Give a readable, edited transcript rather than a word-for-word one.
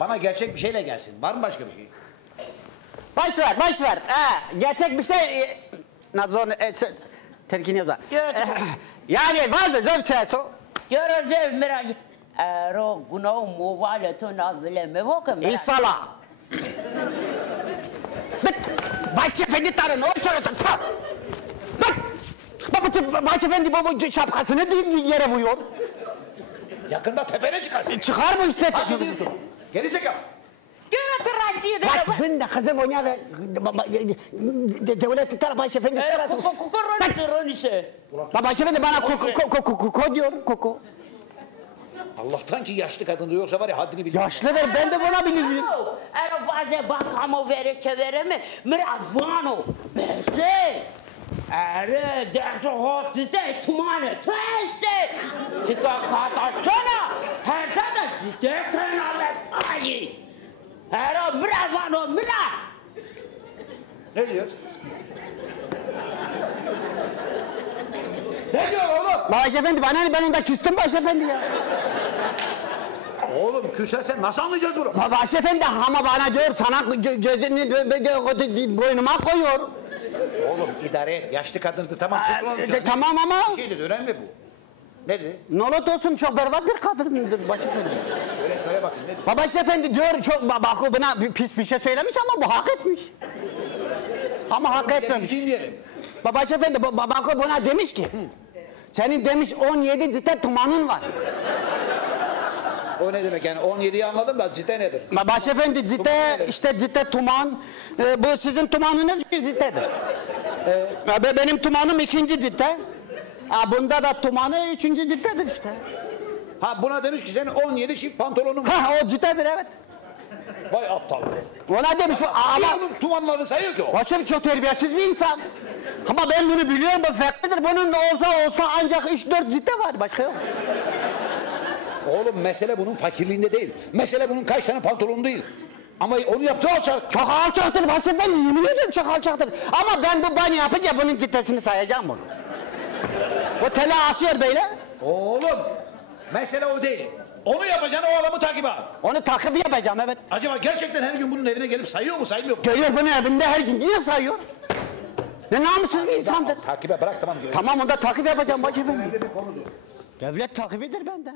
Bana gerçek bir şeyle gelsin. Var mı başka bir şey? Boş ver, boş ver. Gerçek bir şey... Nazon... Terkini yazar. Yani bazı zevçeso. Göreceğiz merak. Ero günah muvaletun avle mevokem. İnsala. Başefendi tarın, o çarıtın. Başefendi bu şapkasını yere vuruyor. Yakında tepene çıkarsın. Çıkar mı işte? Hadi diyorsun. Geri çek yap. Görüntü razıydı. Bak ben de kızım oynadı. Devlet tarafı başefendi tarafı. Kuku ronise. Başefendi bana koko diyor, koko. Allah'tan ki yaşlı kadın yoksa var ya haddini biliyor. Yaşlıdır, ben de buna bilirim. Ero vaze bakamo vere çevere mi? Miravano. Bese. Ere derse hotite tumane teste. Tika katasana. Her tane dite kenale tayi. Ero miravano mira. Ne diyor? Ne diyor oğlum? Başefendi bana ne, ben onda küstüm başefendi ya. Oğlum küsersen nasıl anlayacağız bunu? Başefendi ama bana diyor sana gözünü boynuma koyuyor. Oğlum idare et. Yaşlı kadındı tamam. Tamam ama. Bir şey dedi önemli bu. Ne dedi? Nolot olsun çok berbat bir kadındır başefendi. Öyle söyle bakayım ne dedi? Başefendi diyor çok bak buna pis bir şey söylemiş ama bu hak etmiş. Ama hak etmemiş. Diyelim. Başefendi bak buna demiş ki. Senin demiş 17 zite tumanın var. O ne demek yani 17'yi anladım da zite nedir? Başefendi zite işte zite tuman. Bu sizin tumanınız bir zitedir. Benim tumanım 2. zite. Bunda da tumanı 3. zitedir işte. Ha buna demiş ki senin 17 çift pantolonun var. Ha o zitedir evet. Vay aptal. Ona demiş ama Onun tumanlarını sayıyor ki o. başım çok terbiyesiz bir insan. Ama ben bunu biliyorum bu farklıdır. Bunun da olsa ancak 3-4 zite var başka yok. Oğlum mesele bunun fakirliğinde değil. Mesele bunun kaç tane pantolonu değil. Ama onu yaptığı alçak. Çok alçaktır başefendi, yemin ederim çok alçaktır. Ama ben bu banyo yapınca bunun ciddesini sayacağım bunu. O tele asıyor böyle. Oğlum mesele o değil. Onu yapacağını o adamı takibe al. Onu takip yapacağım evet. Acaba gerçekten her gün bunun evine gelip sayıyor mu saymıyor mu? Görüyor bunu evinde her gün, niye sayıyor? Ne namussuz bir insandır. Takibe bırak tamam. Tamam onda takip yapacağım başefendi. Devlet takibidir bende.